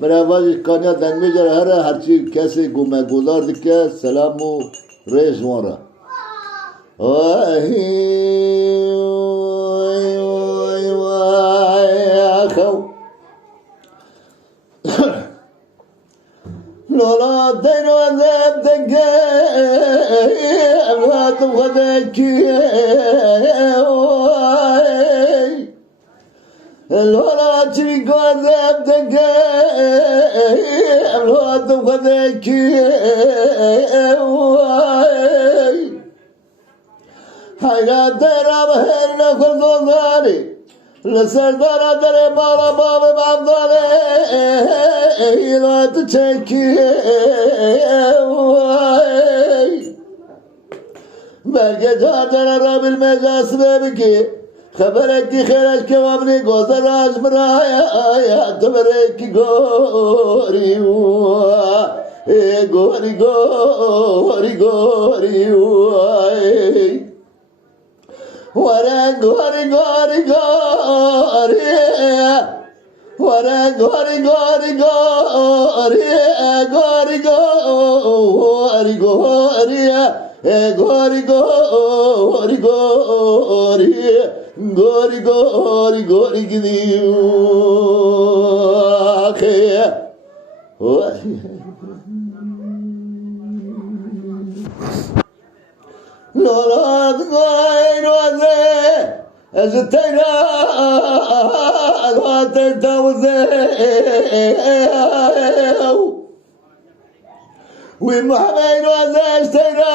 برای کانیا دنمی جر هر چی کسی گومه گذار دیگه سلام و ریز مارا لولا دينو ذاب دقا أبغى غدك لولا تريقو ذاب دقا أبغى غدك هيا درا بهرنا كل ضاري لسردار دري بالا بابي بعضالي لا تشكي بلقى جاردنا راب المجاس ببكي خبرك خيرك كوابني قوزر راج مرايا يا تبرك غوري غوري غوري غوري ورا غوري غوري غوري ورا غوري غوري غوري غوري غوري غوري غوري غوري غوري غوري غوري غوري كذي لولاد غير وزي أجتنا الواتر توزي ومحمد وزي أجتنا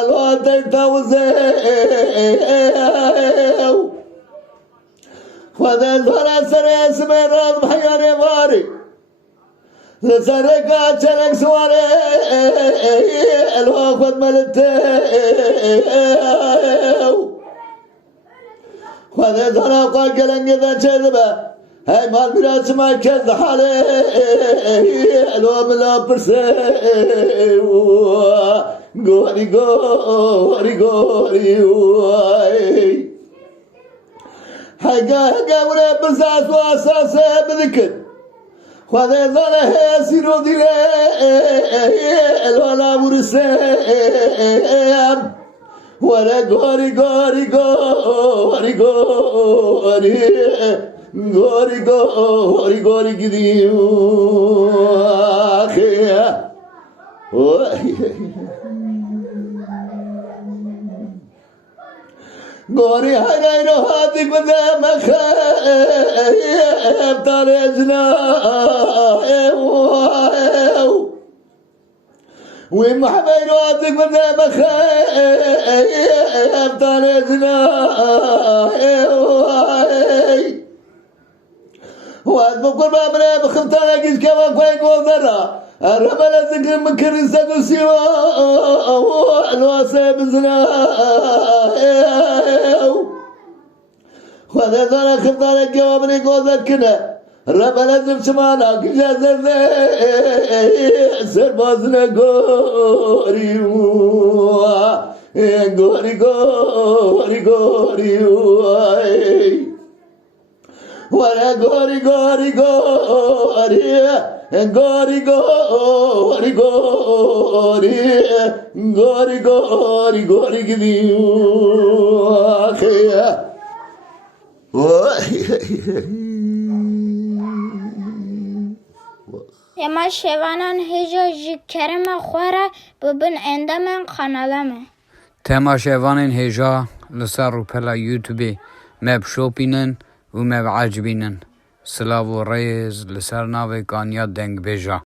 الواتر توزي خذ الفرس سرس مراد بحياني واري لسرقا چلق سواري الواخد ملتي خذ ذرقا قلنق ذا جذبه هاي مال براس ما كذ حالي الوام لا برسي غوري غوري غوري حقا ولا بزاز واساسه بذكر خذ ذره سيرو ديله الولا ورسام ورا غوري غوري غوري غوري غوري غوري غوري كذي غوري هاي هاتك بدا مخيب طارزنا ومحمد هاتك بدا مخيب طارزنا وأذبقر بابنا بخمتانا قيس كما كوي قوضرا الرمال ذكر مكر سدو سيوا الواسع بزنا وهذا ذانا خمتانا قوامني قوضر كنا الرمال ذب سمانا كجازر سربازنا قوري قوري قوري قوري ورا غوري غوري غوري غوري غوري غوري غوري غوري غوري كذي اما شوانان هجا کرم خوره ببین اندامن قنالمه تماشاوانین هجا لسر رو پلا یوتیوبی مب شوپینن و مب عجبینن سلاو و ریز لسر ناوی کانیا دنگ بیجا